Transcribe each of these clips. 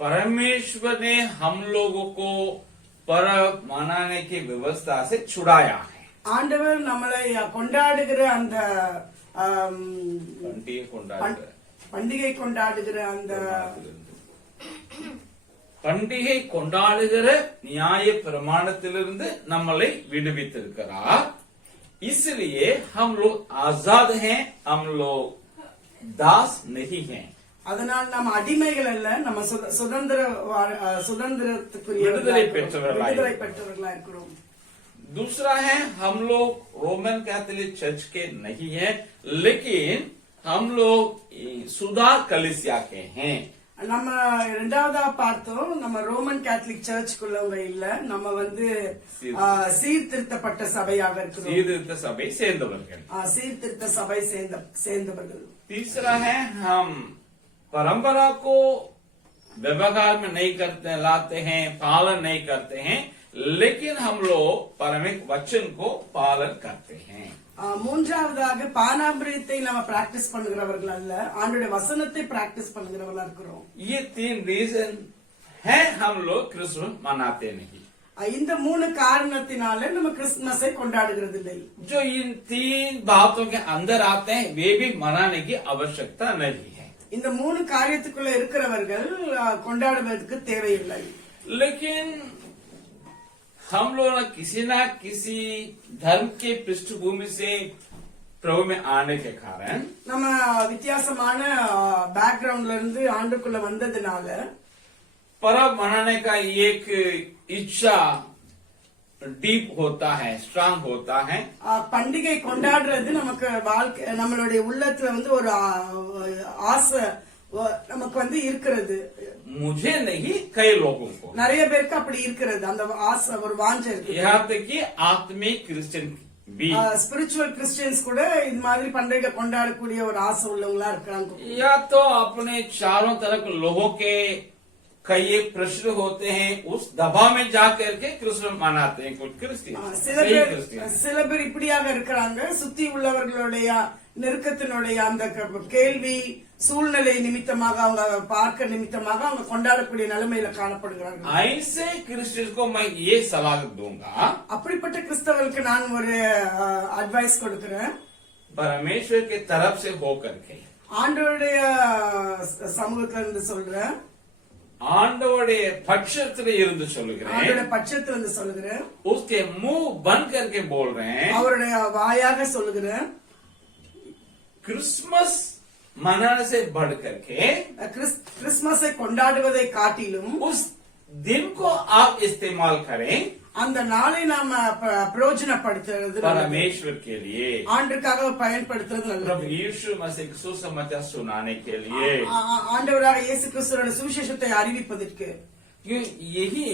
परमेश्वर ने हम लोगों को पर्व मनाने की व्यवस्था से छुड़ाया है ஆண்டவர் நம்மளை கொண்டாடுகிற அந்த ஆம், பண்டிகை பண்- கொண்டாடுகிற பண்டிகை கொண்டாடுகிற அந்த பண்டிகை கொண்டாடுகிற நியாய பிரமாணத்திலிருந்து நம்மளை விடுவித்திருக்கிறார் इसलिए हम लोग आजाद हैं हम लोग दास नहीं हैं அதனால் நம்ம அடிமைகள் அல்ல நம்ம சுத- சுதந்திர வா- அஹ், சுதந்திரத்துக்குரிய விடுதலை பெற்றவர்களாய் விடுதலை பெற்றவர்களா இருக்கிறோம் दूसरा है हम लोग रोमन कैथोलिक चर्च के नहीं हैं लेकिन हम लोग सुधार कलिसिया के हैं நம்ம ரெண்டாவதா பார்த்தோம் நம்ம ரோமன் கேத்தலிக் சர்ச்சுக்குள்ளவங்க இல்ல நம்ம வந்து சீர்- ஆஹ், சீர்திருத்தப்பட்ட சபையாக இருக்கிறோம் சீர்திருத்த சபை சேர்ந்தவர்கள் ஆஹ், சீர்திருத்த சபை சேர்ந்த சேர்ந்தவர்கள் तीसरा है हम परंपरा को व्यवहार में नहीं करते लाते हैं पालन नहीं करते हैं लेकिन हम लोग परमिक वचन को पालन करते हैं ஆஹ், மூன்றாவதாக பானாபிரியத்தை நம்ம பிராக்டிஸ் பண்ணுகிறவர்கள் அல்ல ஆண்டுடைய வசனத்தை பிராக்டிஸ் பண்ணுகிறவர்களா இருக்கிறோம் ये तीन रीजन है हम लोग क्रिसमस मनाते नहीं ஆஹ், இந்த மூணு காரணத்தினால நம்ம கிறிஸ்துமஸை கொண்டாடுகிறது இல்லை जो इन तीन बातों के अंदर आते हैं वे भी मनाने की आवश्यकता नहीं है இந்த மூணு காரியத்துக்குள்ள இருக்கிறவர்கள் ஆஹ், கொண்டாடுவதற்கு தேவையில்லை लेकिन हम लोग ना किसी ना किसी धर्म के पृष्ठभूमि से प्रभु में आने के कारण நம்ம வித்தியாசமான பேக்ரவுண்ட்ல இருந்து ஆண்டுக்குள்ள வந்ததுனால पर्व मनाने का एक டீப் ஹோத்தா ஹே ஸ்ட்ராங் ஹோத்தா ஹே பண்டிகை கொண்டாடுறது நமக்கு வாழ்க்கை நம்மளுடைய உள்ளத்துல வந்து ஒரு ஆசை நமக்கு வந்து இருக்கிறது. முஜே நகி கை லோகம் நிறைய பேருக்கு அப்படி இருக்கிறது அந்த ஆசை ஒரு வாஞ்ச இருக்கு யாத்துக்கு ஆத்மே கிறிஸ்டியன் ஸ்பிரிச்சுவல் கிறிஸ்டியன்ஸ் கூட இந்த மாதிரி பண்டிகை கொண்டாடக்கூடிய ஒரு ஆசை உள்ளவங்களா இருக்கிறாங்க. யா தோ அப்னே தரக்கு லோகோ कई एक प्रश्न होते हैं उस दबा में जा करके क्रिसमस मनाते हैं कुछ क्रिश्चियन ஆஹ், சில सही பேர் क्रिश्चियन சில பேர் இப்படியாக இருக்கிறாங்க சுத்தி உள்ளவர்களுடைய நெருக்கத்தினுடைய அந்த க- கேள்வி சூழ்நிலை நிமித்தமாக அவங்க பார்க்க நிமித்தமாக அவங்க கொண்டாடக்கூடிய நிலைமையில காணப்படுகிறார்கள் ऐसे क्रिश्चियन को मैं ये सलाह दूंगा அப்படிப்பட்ட கிறிஸ்தவர்களுக்கு நான் ஒரு அட்வைஸ் கொடுக்கிறேன் परमेश्वर के तरफ से हो करके ஆண்டவருடைய ச- சமூகத்துல இருந்து சொல்றேன் ஆண்டவருடைய பட்சத்துல இருந்து சொல்லுகிறேன் ஆண்டோட பட்சத்துல இருந்து சொல்லுகிறேன் उसके मुंह बंद करके बोल रहे हैं அவருடைய வாயாக சொல்லுகிறேன் क्रिसमस मनाने से बढ़ करके கிறிஸ்- கிறிஸ்துமஸை கொண்டாடுவதை காட்டிலும் उस दिन को आप इस्तेमाल करें அந்த நாளை நாம ப- பிரயோஜனப்படுத்துறது நல்லது. परमेश्वर के लिए ஆண்டுக்காக பயன்படுத்துறது प्रभु நல்லது यीशु मसीह को सुसमाचार सुनाने के लिए ஆ- ஆ- ஆண்டவராக இயேசு கிறிஸ்துவோட சுவிசேஷத்தை அறிவிப்பதற்கு क्यों यही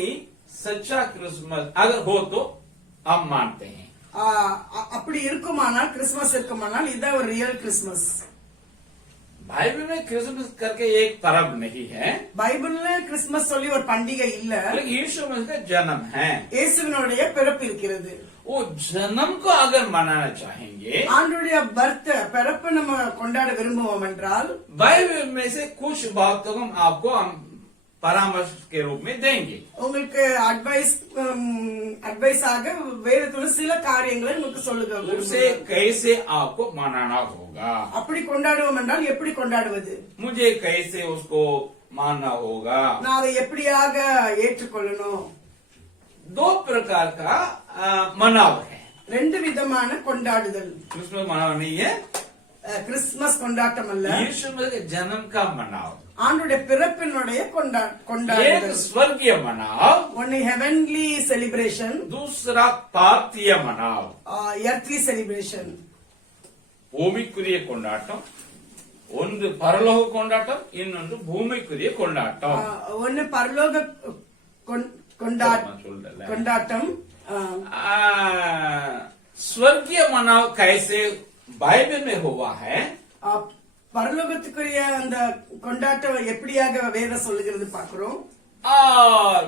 सच्चा क्रिसमस अगर हो तो हम मानते हैं ஆ, அ- அப்படி இருக்குமானால் கிறிஸ்துமஸ் இருக்குமானால் இதுதான் ஒரு ரியல் கிறிஸ்துமஸ் बाइबल में क्रिसमस करके एक पर्व नहीं है பைபிள்ல கிறிஸ்துமஸ் சொல்லி ஒரு பண்டிகை இல்ல लेकिन यीशु मसीह का जन्म है இயேசுவினுடைய பிறப்பு இருக்கிறது वो जन्म को अगर मनाना चाहेंगे ஆண்டுடைய பர்த் பிறப்பு நம்ம கொண்டாட விரும்புவோம் என்றால் बाइबल में से कुछ बातों को हम आपको हम परामर्श के रूप में देंगे உங்களுக்கு அட்வைஸ் அட்வைஸ் ஆக வேதத்துல சில காரியங்களை உங்களுக்கு சொல்லுக उसे விரும்புகிறேன். कैसे आपको मनाना होगा அப்படி கொண்டாடுவோம் என்றால் எப்படி கொண்டாடுவது मुझे कैसे उसको मानना होगा நான் அதை எப்படியாக ஏற்றுக்கொள்ளணும் दो प्रकार का आ, मनाव है ரெண்டு விதமான கொண்டாடுதல் क्रिसमस मनाव नहीं है அஹ், கிறிஸ்துமஸ் கொண்டாட்டம் அல்ல यीशु मसीह के जन्म का मनाव ஆண்டுடைய பிறப்பினுடைய கொண்டா एक கொண்டாடுதல் स्वर्गीय मनाव ஒன்னு ஹெவன்லி செலிப்ரேஷன் दूसरा पार्थिय मनाव எர்த்லி செலிப்ரேஷன் பூமிக்குரிய கொண்டாட்டம் ஒன்று பரலோக கொண்டாட்டம் இன்னொன்று பூமிக்குரிய கொண்டாட்டம் ஒன்னு பரலோக கொண்- கொண்டா- நான் சொல்றேன்ல. கொண்டாட்டம் அஹ், आ, स्वर्गीय मनाव कैसे बाइबल में हुआ है அஹ், பரலோகத்துக்குரிய அந்த கொண்டாட்டம் எப்படியாக வேதம் சொல்லுகிறது பார்க்கிறோம் और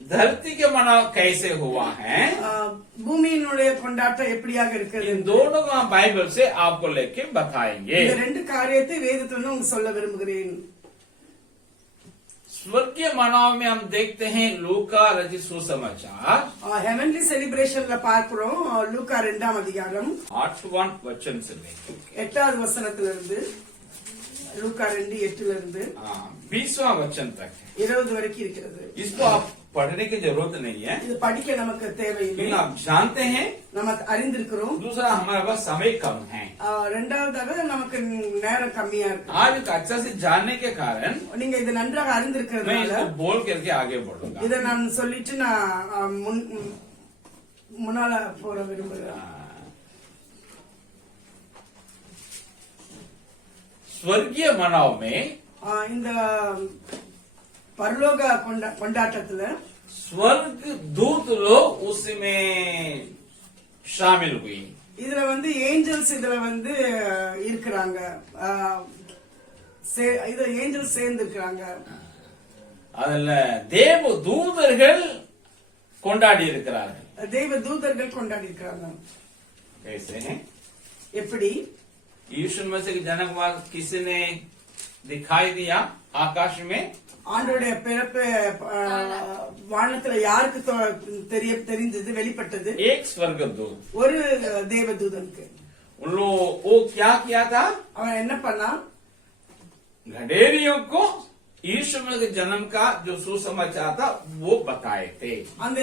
धरती के मनाव कैसे हुआ है அஹ், பூமியினுடைய கொண்டாட்டம் எப்படியாக இருக்கிறது इन दोनों को हम बाइबल से आपको लेके बताएंगे இந்த ரெண்டு காரியத்தை வேதத்துல உங்களுக்கு சொல்ல விரும்புகிறேன் स्वर्गीय मनाव में हम देखते हैं लूका रचित सुसमाचार ஹெவன்லி செலிப்ரேஷன்ல பார்க்கிறோம் லூக்கா ரெண்டாம் அதிகாரம் आठवां वचन से लेकर எட்டாவது வசனத்துல இருந்து லூக்கா ரெண்டு எட்டுல இருந்து बीसवा वचन तक है இருபது வரைக்கும் இருக்கிறது इसको आप पढ़ने की जरूरत नहीं है இது படிக்க நமக்கு தேவையில்லை लेकिन आप जानते हैं நமக்கு அறிந்திருக்கிறோம் दूसरा हमारे पास समय कम है ஆஹ் ரெண்டாவதாக நமக்கு நேரம் கம்மியா இருக்கு आज एक अच्छा से जानने के कारण நீங்க இது நன்றாக मैं அறிந்திருக்கிறதுனால इसको बोल करके आगे बढ़ूंगा இதை நான் சொல்லிட்டு நான் ஆஹ், முன் ம், முன்னால போற விரும்புகிறேன் ஸ்வர்கிய மனாமே இந்த பரலோக கொண்டாட்டத்துல ஸ்வர்க் தூத் லோக் உசுமே ஷாமில் ஹுயி இதுல வந்து ஏஞ்சல்ஸ் இதுல வந்து இருக்கிறாங்க. இது ஏஞ்சல்ஸ் சேர்ந்து இருக்கிறாங்க அதுல தேவ தூதர்கள் கொண்டாடி இருக்கிறார்கள். தெய்வ தூதர்கள் கொண்டாடி இருக்கிறாங்க. எப்படி? यीशु मसीह के जन्म के बाद किसी ने दिखाई दिया आकाश में ஆண்டோடைய பிறப்பு அஹ், வானத்துல யாருக்கு தொ- தெரிய தெரிஞ்சது வெளிப்பட்டது एक स्वर्गदूत ஒரு தேவதூதனுக்கு उन लोग वो क्या किया था அவன் என்ன பண்ணா घडेरियों को यीशु मसीह के जन्म का जो सुसमाचार था वो बताए थे அந்த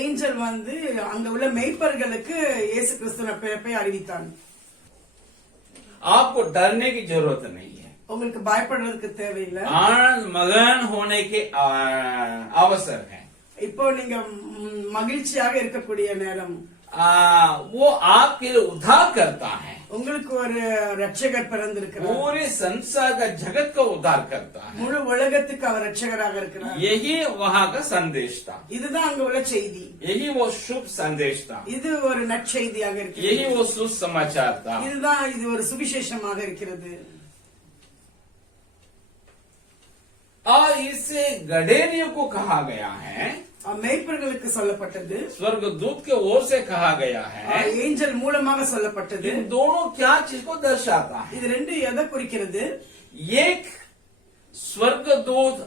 ஏஞ்சல் வந்து அங்க உள்ள மெய்ப்பர்களுக்கு இயேசு கிறிஸ்துவ பிறப்பை அறிவித்தான் आपको डरने की जरूरत नहीं है உங்களுக்கு பயப்படுறதுக்கு தேவையில்லை आनंद मगन होने के आ, अवसर है இப்போ நீங்க ம், மகிழ்ச்சியாக இருக்கக்கூடிய நேரம் आ, वो आपके लिए उद्धार करता है உங்களுக்கு ஒரு ரட்சகர் பிறந்திருக்கிறார் पूरे संसार का जगत का उद्धार करता है முழு உலகத்துக்கு அவர் ரட்சகராக இருக்கிறார் यही वहाँ का संदेश था இதுதான் அங்க உள்ள செய்தி यही वो शुभ संदेश था இது ஒரு நற்செய்தியாக இருக்கிறது यही वो सुसमाचार था இதுதான் இது ஒரு சுவிசேஷமாக இருக்கிறது और इससे गडेरियों को कहा गया है அஹ், மெய்ப்பர்களுக்கு சொல்லப்பட்டது स्वर्गदूत के ओर से कहा गया है அஹ், ஏஞ்சல் மூலமாக சொல்லப்பட்டது इन दोनों क्या चीज को दर्शाता है இது ரெண்டு எதை குறிக்கிறது एक स्वर्गदूत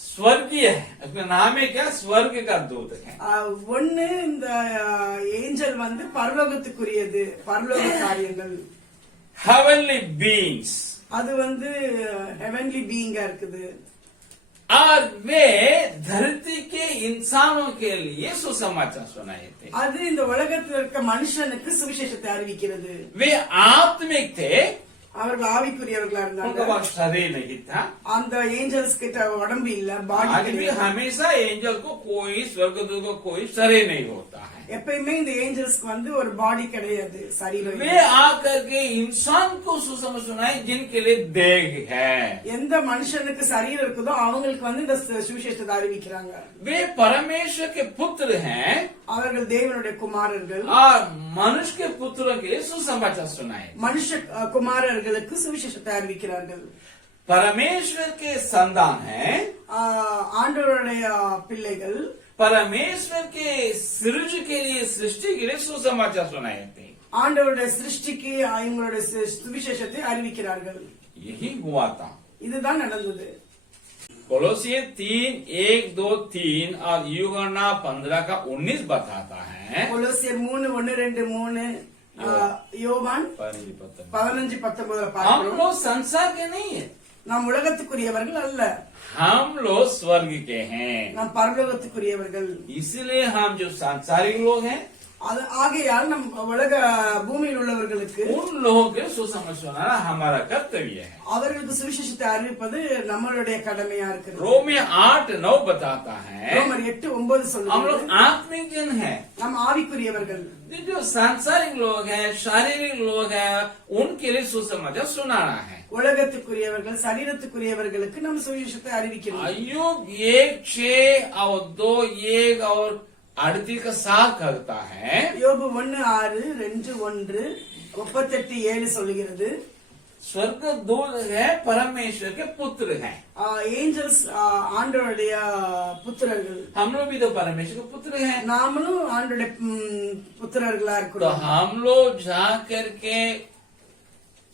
स्वर्गीय है उसका नाम है क्या स्वर्ग का दूत है அஹ், ஒண்ணு இந்த அஹ், ஏஞ்சல் வந்து பரலோகத்துக்குரியது பரலோக காரியங்கள் हेवनली बींग्स அது வந்து ஹெவன்லி பீயிங்கா இருக்குது और वे धरती के इंसानों के लिए सुसमाचार सुनाए थे அது இந்த உலகத்தில் இருக்க மனுஷனுக்கு சுவிசேஷத்தை அறிவிக்கிறது वे आत्मिक थे அவர்கள் ஆவிக்குரியவர்களா उनका இருந்தாங்க पास शरीर नहीं था அந்த ஏஞ்சல்ஸ் கிட்ட உடம்பு இல்ல பாடி आज भी हमेशा एंजल को कोई स्वर्गदूत को कोई शरीर नहीं होता है எப்பயுமே இந்த ஏஞ்சல்ஸ்க்கு வந்து ஒரு பாடி கிடையாது சரீரம் वे இல்ல. आकर के इंसान को सुसमाचार सुनाए जिनके लिए देह है எந்த மனுஷனுக்கு சரீரம் இருக்குதோ அவங்களுக்கு வந்து இந்த சு- சுவிசேஷத்தை அறிவிக்கிறாங்க वे परमेश्वर के पुत्र हैं அவர்கள் தேவனுடைய குமாரர்கள் और मनुष्य के पुत्रों के लिए सुसमाचार सुनाए மனுஷ அஹ், குமாரர்களுக்கு சுவிசேஷத்தை அறிவிக்கிறார்கள் परमेश्वर के संतान हैं ஆஹ், ஆண்டவருடைய பிள்ளைகள் परमेश्वर के सृज के लिए सृष्टि के लिए सुसमाचार सुनाए थे ஆண்டவருடைய சிருஷ்டிக்கு இவங்களுடைய சு- சுவிசேஷத்தை அறிவிக்கிறார்கள் यही हुआ था இதுதான் நடந்தது कोलोसिय तीन एक दो तीन और युगना पंद्रह का उन्नीस बताता है கொலோசியர் மூணு ஒன்னு ரெண்டு மூணு ஆஹ், யோவான் परिपत्र। பதினஞ்சு பத்தொன்பதுல हम பார்க்கிறோம் लोग संसार के नहीं है நாம் உலகத்துக்குரியவர்கள் அல்ல हम लोग स्वर्ग के हैं நாம் பரலோகத்துக்குரியவர்கள் इसलिए हम जो सांसारिक लोग हैं அது ஆகையால் நம் உலக பூமியில் உள்ளவர்களுக்கு उन लोगों के सुसमझ सुनाना हमारा कर्तव्य है அவர்களுக்கு சுவிசேஷத்தை அறிவிப்பது நம்மளுடைய கடமையா இருக்கிறது रोमियो आठ नौ बताता है ரோமர் எட்டு ஒன்பது हम சொல்லுங்க लोग आत्मिक जन हैं நாம் ஆவிக்குரியவர்கள் ये जो सांसारिक लोग हैं शारीरिक लोग हैं उनके लिए सुसमाचार सुनाना है உலகத்துக்குரியவர்கள் சரீரத்துக்குரியவர்களுக்கு நம்ம சுவிசேஷத்தை அறிவிக்கிறோம் अयुब एक छह और दो एक और अड़तीस का साथ करता है யோபு ஒன்னு ஆறு ரெண்டு ஒன்று முப்பத்தெட்டு ஏழு சொல்லுகிறது स्वर्ग दूत है परमेश्वर के पुत्र हैं ஏஞ்சல்ஸ் ஆண்டவருடைய புத்திரர்கள் हम लोग भी तो परमेश्वर के पुत्र हैं நாமளும் ஆண்டோடைய ம், புத்திரர்களா तो இருக்கிறோம் हम लोग जा करके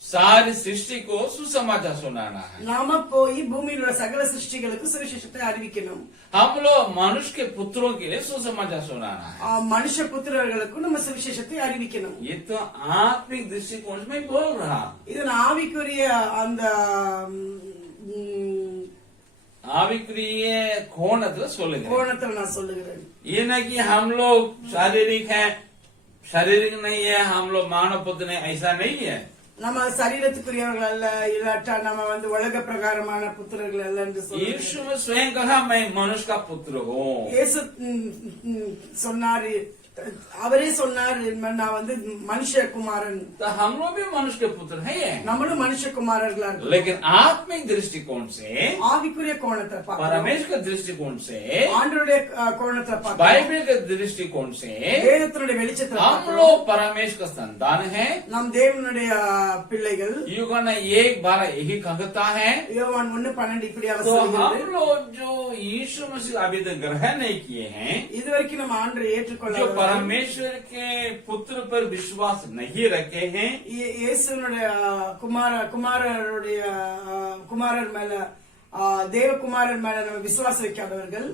सारी सृष्टि को सुसमाचार सुनाना है நாம போய் பூமியில் உள்ள சகல சிருஷ்டிகளுக்கு சுவிசேஷத்தை அறிவிக்கணும் हम लोग मनुष्य के पुत्रों के लिए सुसमाचार सुनाना है ஆ, மனுஷ புத்திரர்களுக்கும் நம்ம சுவிசேஷத்தை அறிவிக்கணும் ये तो आत्मिक दृष्टिकोण से मैं बोल रहा हूं। இது நான் ஆவிக்குரிய அந்த ம், आविक्रिय கோணத்துல சொல்லுங்க கோணத்துல நான் சொல்லுகிறேன் ये न कि हम लोग शारीरिक हैं शारीरिक नहीं है हम लोग मानव पुत्र हैं ऐसा नहीं है நம்ம சரீரத்துக்குரியவர்கள் அல்ல இல்லாட்டா நம்ம வந்து உலக பிரகாரமான புத்திரர்கள் அல்ல என்று சொல்லி மனுஷ்கா புத்திரோ இயேசு சொன்னாரு. அவரே சொன்னாரு நான் வந்து மனுஷகுமாரன் तो हम लोग भी मनुष्य के पुत्र हैं நம்மளும் மனுஷகுமாரர்களா இருக்கோம் लेकिन आत्मिक दृष्टिकोण से ஆவிக்குரிய கோணத்தை பார்க்கிறோம் परमेश्वर के दृष्टिकोण से ஆண்டருடைய அஹ், கோணத்தை பார்க்கிறோம் बाइबल के दृष्टिकोण से வேதத்தினுடைய வெளிச்சத்தை हम பார்க்கிறோம் लोग परमेश्वर का संतान है நம் தேவனுடைய அஹ், பிள்ளைகள் युग ने एक बार यही कहता है யோவான் ஒண்ணு பன்னெண்டு இப்படியாக तो சொல்கிறது हम लोग जो यीशु मसीह अभी तक ग्रहण नहीं किए हैं இதுவரைக்கும் நம்ம ஆண்டரை जो ஏற்றுக்கொள்ள परमेश्वर के पुत्र पर विश्वास नहीं रखे हैं இயேசுனுடைய அஹ், குமார குமாரருடைய அஹ், குமாரர் மேல அஹ், தேவகுமாரர் மேல நம்ம விசுவாசம் வைக்காதவர்கள்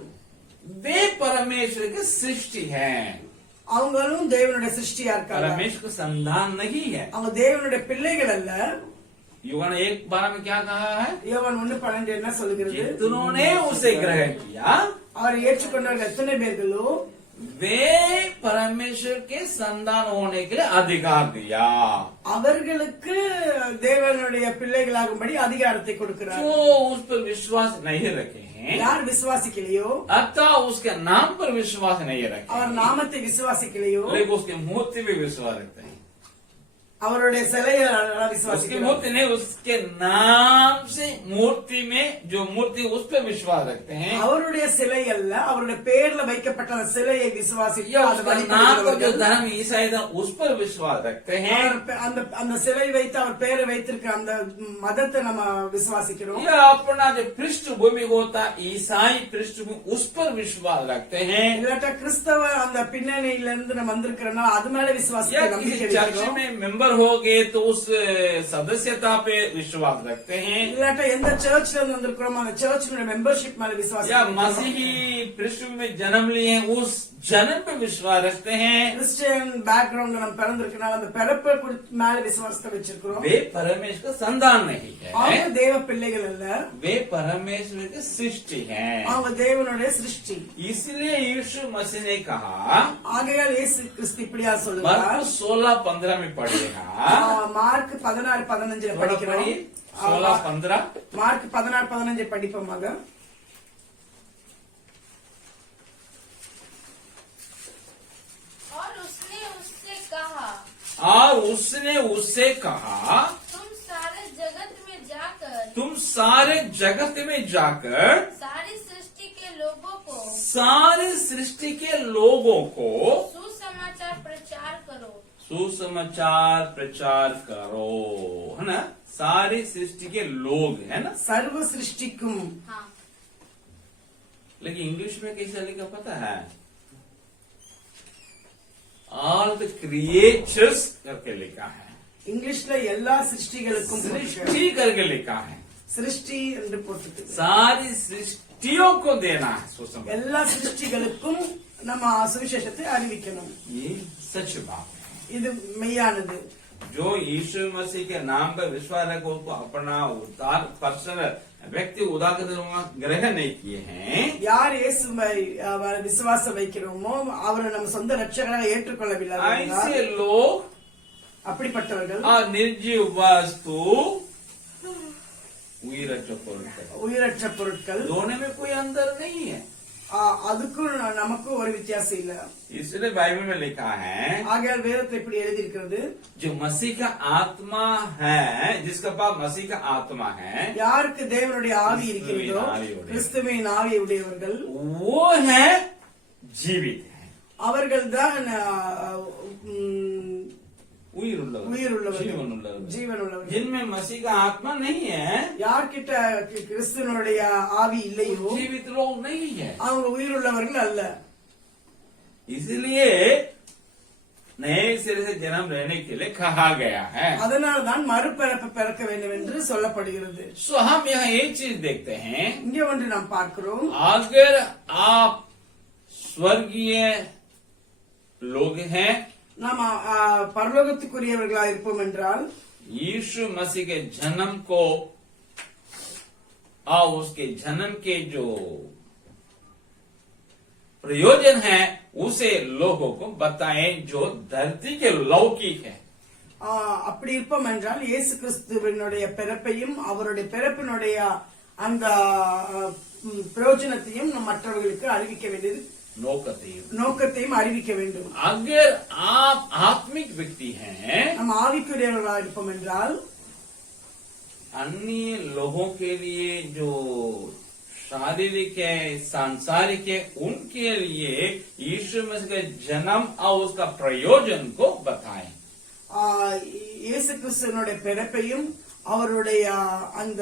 वे परमेश्वर की सृष्टि है அவங்களும் தேவனுடைய சிருஷ்டியா இருக்காங்க परमेश्वर का संतान नहीं है அவங்க தேவனுடைய பிள்ளைகள் அல்ல युवा ने एक बार में क्या कहा है யோவான் ஒண்ணு பன்னெண்டு என்ன சொல்லுகிறது जितनों उसे ग्रहण किया அவர் ஏற்றுக்கொண்டவர்கள் எத்தனை பேர்களோ वे परमेश्वर के संतान होने के लिए अधिकार दिया அவர்களுக்கு தேவனுடைய பிள்ளைகளாகும்படி அதிகாரத்தை கொடுக்கிறார் जो उस पर विश्वास नहीं रखे हैं யார் விசுவாசிக்கலையோ अतः उसके नाम पर विश्वास नहीं रखे और नामते विश्वासिकलियो लेकिन उसके मूर्ति पे विश्वास रखते हैं அவருடைய சிலையை उसकी விசுவாசிக்கிறோம் मूर्ति नहीं उसके नाम से मूर्ति में जो मूर्ति उस पर विश्वास रखते हैं அவருடைய சிலை அல்ல அவருடைய பேர்ல வைக்கப்பட்ட அந்த சிலையை விசுவாசித்து या அதை उसका नाम को जो வழிபடுகிறவர்கள் धर्म ईसाई धर्म उस पर विश्वास रखते हैं அவர் பே- அந்த அந்த சிலை வைத்து அவர் பேரை வைத்திருக்க அந்த மதத்தை நம்ம விசுவாசிக்கிறோம் या अपना जो पृष्ठभूमि होता ईसाई पृष्ठभूमि उस पर विश्वास रखते हैं இல்லாட்டா கிறிஸ்தவ அந்த பின்னணியில இருந்து நம்ம வந்திருக்கிறோம்னா அது மேல या விசுவாசிக்க நம்பிக்கை किसी चर्च வைக்கிறோம் में मेंबर हो गए तो उस सदस्यता पे विश्वास रखते हैं இல்லாட்டா எந்த சர்ச்ல இருந்து வந்திருக்கிறோமோ அந்த சர்ச்சினுடைய மெம்பர்ஷிப் மேல या விசுவாசம் मसीही पृष्ठभूमि में जन्म लिए हैं उस जन्म पे विश्वास रखते हैं கிறிஸ்டியன் பேக்ரவுண்ட்ல நம்ம பிறந்திருக்கனால அந்த பிறப்பை குறித்து மேல விசுவாசத்தை வச்சிருக்கிறோம் वे परमेश्वर का संतान नहीं है அவங்க தேவ பிள்ளைகள் அல்ல वे परमेश्वर की सृष्टि है அவங்க தேவனுடைய சிருஷ்டி इसलिए यीशु मसीह ने कहा ஆகையால் இயேசு கிறிஸ்து இப்படியா சொல்லுவார் मरकुस सोलह पंद्रह में पढ़ेगा மார்க் பதினாறு பதினஞ்சுல थोड़ा படிக்கிறோம் पढ़िए सोलह पंद्रह மார்க் பதினாறு பதினஞ்சு படிப்போமாக और उसने उससे कहा और उसने उससे कहा तुम सारे जगत में जाकर तुम सारे जगत में जाकर सारी सृष्टि के लोगों को सारी सृष्टि के लोगों को सुसमाचार प्रचार करो सुसमाचार प्रचार करो है ना सारी सृष्टि के लोग है ना சர்வ சிருஷ்டிக்கும் हाँ लेकिन इंग्लिश में कैसा लिखा पता है ऑल द क्रिएचर्स करके लिखा है இங்கிலீஷ்ல எல்லா சிருஷ்டிகளுக்கும் போட்டிருக்கு. सृष्टि करके लिखा है சிருஷ்டி என்று போட்டுருக்கு सारी सृष्टियों को देना है सुसमाचार எல்லா சிருஷ்டிகளுக்கும் நம்ம சுவிசேஷத்தை அறிவிக்கணும் ये सच बात है இது மெய்யானது जो यीशु मसीह के नाम पर विश्वास रखे उसको अपना उद्धार पर्सनल व्यक्ति उदार ग्रहण नहीं किए हैं யார் இயேசுவை அவர் விசுவாசம் வைக்கிறோமோ அவரை நம்ம சொந்த ரட்சகராக ஏற்றுக்கொள்ளவில்லை ऐसे लोग அப்படிப்பட்டவர்கள் और निर्जीव वस्तु उयरठ பொருட்கள் உயிரற்ற பொருட்கள் दोनों में कोई अंतर नहीं है ஆ, அதுக்கும் ந- நமக்கும் ஒரு வித்தியாசம் இல்ல इसलिए बाइबल में लिखा है ஆகையால் வேதத்தை இப்படி எழுதியிருக்கிறது जो मसीह का आत्मा है जिसका पास मसीह का आत्मा है யாருக்கு தேவனுடைய ஆவி இருக்கிறதோ கிறிஸ்துவின் ஆவி உடையவர். கிறிஸ்துவின் ஆவி உடையவர்கள் वो है जीवित है அவர்கள் தான் உயிர் உள்ளவர் உயிர் உள்ளவர்கள் ஜீவன் உள்ளவர் ஜீவன் உள்ளவர்கள் जिनमें मसीह का आत्मा नहीं है யார்கிட்ட கி- கிறிஸ்துவனுடைய ஆவி இல்லையோ जीवित लोग नहीं है அவங்க உயிர் உள்ளவர்கள் அல்ல इसलिए नए सिरे से जन्म लेने के लिए कहा गया है அதனால்தான் மறுபிறப்பு பிறக்க வேண்டும் என்று சொல்லப்படுகிறது सो हम यहाँ एक चीज देखते हैं இங்கே ஒன்று நாம் பார்க்கிறோம் अगर आप स्वर्गीय लोग हैं நாம் ஆ, ஆ, பரலோகத்துக்குரியவர்களா இருப்போம் என்றால் यीशु मसीह के जन्म को और उसके जन्म के जो प्रयोजन है उसे लोगों को बताएं जो धरती के लौकिक है ஆ, அப்படி இருப்போம் என்றால் இயேசு கிறிஸ்துவினுடைய பிறப்பையும் அவருடைய பிறப்பினுடைய அந்த ஆ, ம், பிரயோஜனத்தையும் நம் மற்றவர்களுக்கு அறிவிக்க வேண்டியது नौकती நோக்கத்தையும் அறிவிக்க வேண்டும் अगर आप आत्मिक व्यक्ति हैं நம்ம ஆவிக்குரியவர்களா இருப்போம் என்றால் अन्य लोगों के लिए जो शारीरिक है सांसारिक है उनके लिए यीशु मसीह के जन्म और उसका प्रयोजन को बताएं ஆ, இயேசு கிறிஸ்துவனுடைய பிறப்பையும் அவருடைய அந்த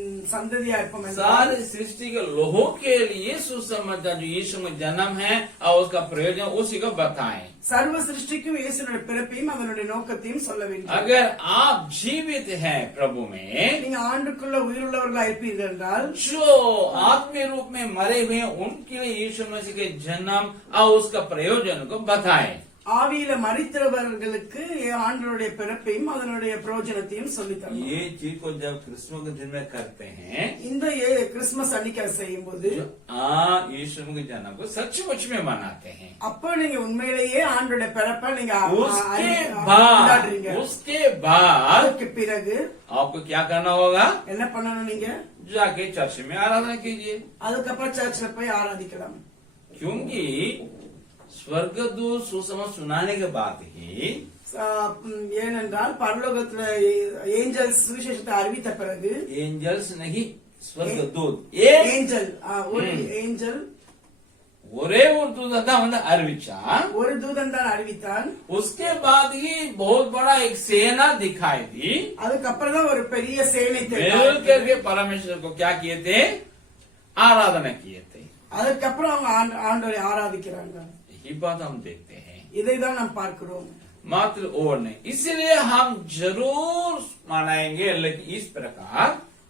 ம், சந்ததியா இருப்போம் என்றால் सारे सृष्टि के लोगों के लिए सुसमाचार जो यीशु में जन्म है और उसका प्रयोजन उसी को बताएं சர்வ சிருஷ்டிக்கும் இயேசுனுடைய பிறப்பையும் அதனுடைய நோக்கத்தையும் சொல்ல வேண்டும் अगर आप जीवित हैं प्रभु में நீங்க ஆண்டுக்குள்ள உயிருள்ளவர்களா இருப்பீர்கள் என்றால் जो आत्मीय रूप में मरे हुए हैं उनके लिए यीशु मसीह के जन्म और उसका प्रयोजन को बताएं ஆவியில மறித்தவர்களுக்கு ஆண்டவருடைய பிறப்பையும் அதனுடைய பிரயோஜனத்தையும் சொல்லித்தரணும் ये चीज को जब क्रिस्मस के दिन में करते हैं இந்த ஏ- கிறிஸ்துமஸ் அன்னைக்கு அதை செய்யும் போது जो आप यीशु के जन्म को सचमुच में मनाते हैं அப்போ நீங்க உண்மையிலேயே ஆண்டோட பிறப்ப நீங்க அ- उसके அறி- बाद கொண்டாடுறீங்க उसके बाद அதுக்கு பிறகு आपको क्या करना होगा என்ன பண்ணணும் நீங்க जाके चर्च में आराधना कीजिए அதுக்கப்புறம் சர்ச்ல போய் ஆராதிக்கலாம் क्योंकि स्वर्गदूत सुसमाचार सुनाने के बाद ही ஆ, ம், ஏனென்றால் பரலோகத்துல ஏஞ்சல்ஸ் சுவிசேஷத்தை அறிவித்த பிறகு एंजल्स नहीं स्वर्गदूत एक ஏஞ்சல் ஆ, ஒரு ம். ஏஞ்சல் ஒரே ஒரு தூதன் தான் வந்து அறிவிச்சான் ஒரு தூதன் தான் அறிவித்தான் उसके बाद ही बहुत बड़ा एक सेना दिखाई दी அதுக்கப்புறம் தான் ஒரு பெரிய சேனை मिल தெரியும் करके परमेश्वर को क्या किए थे आराधना किए थे அதுக்கப்புறம் அவங்க ஆண்ட- ஆண்டவரை ஆராதிக்கிறாங்க यही बात हम देखते हैं இதை தான் நாம் பார்க்கிறோம் मात्र और नहीं इसलिए हम जरूर मनाएंगे लेकिन इस प्रकार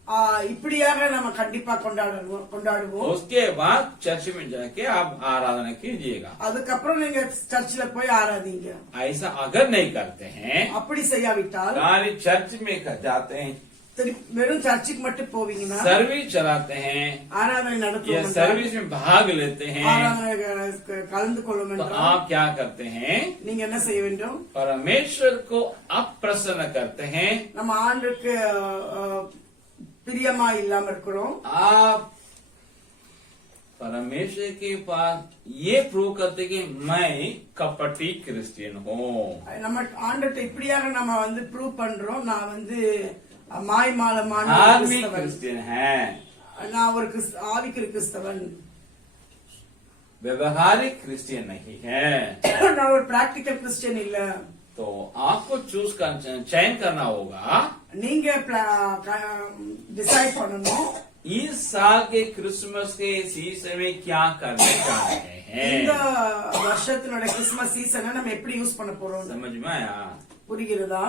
ஆ, இப்படியாக நம்ம கண்டிப்பா கொண்டாடுவோம் கொண்டாடுவோம் उसके बाद चर्च में जाके आप आराधना कीजिएगा அதுக்கப்புறம் நீங்க சர்ச்சில் போய் ஆராதிங்க ऐसा अगर नहीं करते हैं அப்படி செய்யாவிட்டால் खाली चर्च में कर जाते हैं சரி வெறும் சர்ச்சுக்கு மட்டும் போவீங்கன்னா सर्विस चलाते हैं ஆராதனை या நடத்துவோம் என்றால், सर्विस में भाग लेते हैं ஆராதனை க- கலந்து கொள்ளும் तो என்றால் आप क्या करते हैं நீங்க என்ன செய்ய வேண்டும் परमेश्वर को अप्रसन्न करते हैं நம்ம ஆண்டுக்கு ஆ, பிரியமா இல்லாம இருக்கிறோம் आप परमेश्वर के पास ये प्रूव करते कि मैं कपटी क्रिश्चियन हूँ நம்ம ஆண்டுகிட்ட இப்படியாக நம்ம வந்து ப்ரூவ் பண்றோம் நான் வந்து மாய்மாலமான ஒரு धार्मिक கிறிஸ்தவன். क्रिश्चियन है நான் ஒரு கிறிஸ்- ஆவிக்குரிய கிறிஸ்தவன் व्यवहारिक क्रिश्चियन नहीं है நான் ஒரு பிராக்டிக்கல் கிறிஸ்டியன் இல்ல तो आपको चूज कर चयन करना होगा நீங்க டிசைட் பண்ணணும் इस साल के क्रिसमस के सीजन में क्या करने जा रहे இந்த हैं வருஷத்தினுடைய கிறிஸ்துமஸ் சீசனை நம்ம எப்படி யூஸ் பண்ண போறோம் समझ में आया புரிகிறதா